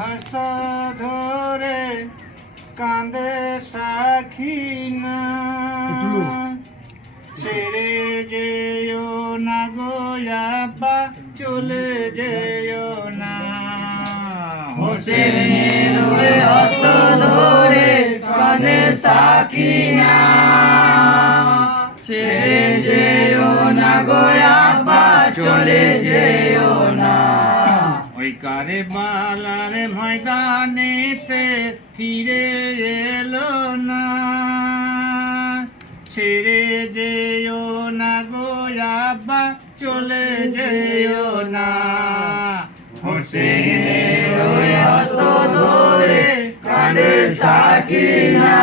হস্ত ধরে কাঁদে সাখিনা ছেড়ে যেও না গো আব্বা চলে যেও না হোসেনের ওই হস্ত ধরে কাঁদে সাকিনা ছেড়ে যেও না গো আব্বা চলে যেও না ওই কারবালার ময়দানেতে ফিরে এলো না ছেড়ে যেও না গো আব্বা চলে যেও না হোসেনের ওই হস্ত ধরে কাঁদে সাকিনা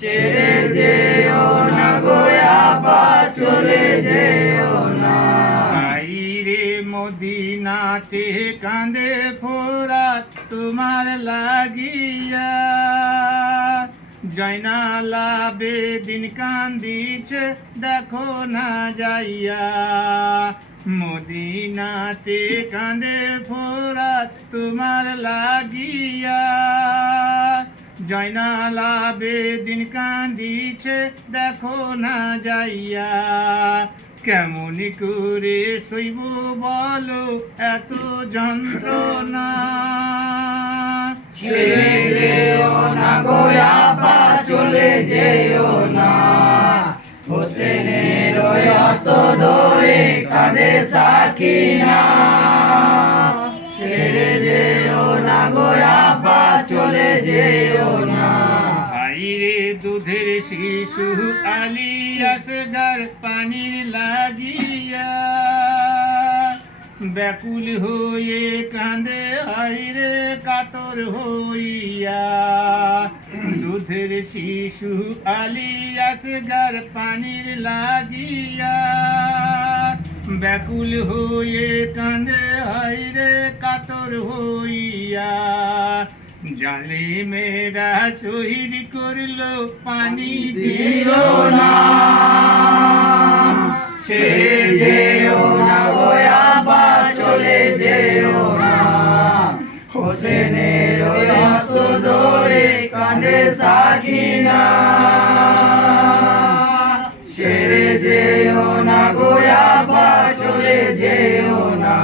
ছেড়ে যেও না গো আব্বা চলে যেও না আইরে মদিনাতে কাঁদে ফোরাত তোমার লাগিয়া জয়নালা বেদিন কান্দিছে দেখো না যাইয়া মদিনাতে কাঁদে ফোরাত তোমার লাগিয়া জয়নালা বেদিন কান্দিছে দেখো না যাইয়া কেমন করে সইব বলো এত যন্ত্রণা ছেড়ে যেও না গো আব্বা চলে যেও না হোসেনের ওই হস্ত ধরে কাঁদে সাকিনা ছেড়ে যেও না গো আব্বা চলে যেও না ভাইরে দুধের শিশু আলিয়াস গার পানির লাগিয়া ব্যাকুল হয়ে কাঁদে আইরে কাতর হইয়া দুধের শিশু আলিয়াস গার পানির লাগিয়া ব্যাকুল হয়ে কাঁদে আইরে কাতর হইয়া জালিমেরা শহীদ করলো পানি দিল না ছেড়ে যেও না গো আব্বা চলে যেও না হোসেনের ওই হস্ত ধরে কাঁদে সাকিনা ছেড়ে যেও না গো আব্বা চলে যেও না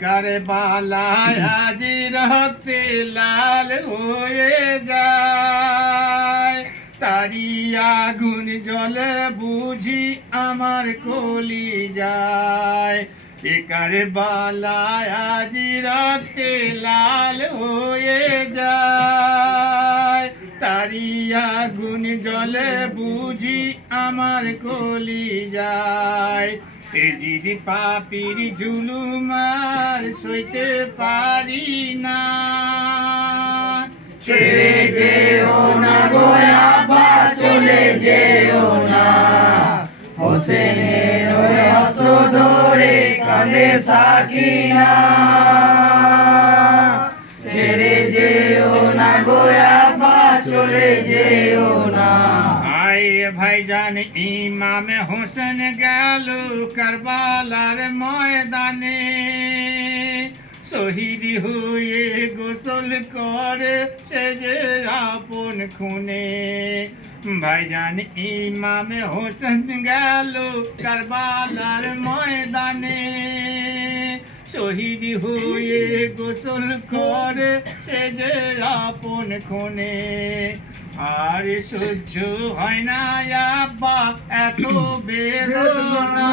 কারবালায় আজ রক্তে লাল হয়ে যায় তারি আগুন জলে বুঝি আমার কলি যায় এ কারবালায় আজ রক্তে লাল হয়ে যায় তারি আগুন জলে বুঝি আমার কলি যায় এ জিদি পাপির জুলুমার সইতে পারি না ছেড়ে যেও না গো আব্বা চলে যেও না হোসেনের ওই হস্ত ধরে কাঁদে সাকিনা ছেড়ে যেও না গো আব্বা চলে যেও না ভাইজান ইমাম হোসেন গেল কারবালার ময়দানে শহীদ হয়ে গোসল করে সে যে আপন খুনে ভাইজান ইমাম হোসেন গেল কারবালার ময়দানে শহীদ হয়ে গোসল করে সে যে আপন খুনে আর সহ্য হয় না আব্বা এত বেদনা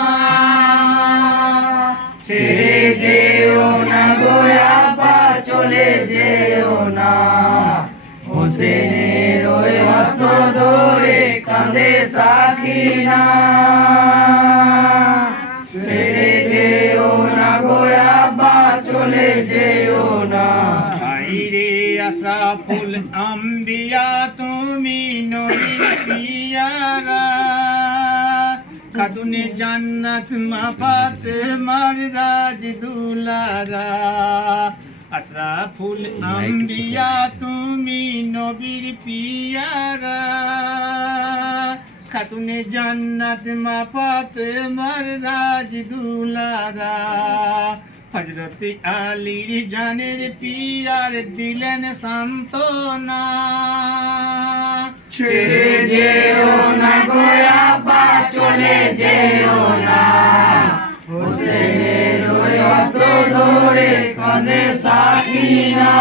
ছেড়ে যেও না গো আব্বা চলে যেও না হোসেনের ওই হস্ত ধরে কাঁদে সাকিনা ছেড়ে যেও না গো আব্বা চলে যেও না ভাইরে আশরাফুল আম্বিয়া তুমি নবীর পিয়ারা খাতুনে জান্নাত মা ফাতেমার রাজ দুলারা আশরাফুল আম্বিয়া তুমি নবীর পিয়ারা খাতুনে জান্নাত মা ফাতেমার রাজ দুলারা হযরত আলীর জানের পিয়ার দিলেন সান্ত্বনা ছেড়ে যেও না গো আব্বা চলে যেও না হোসেনের ওই অস্ত্র ধরে কাঁদে সাকিনা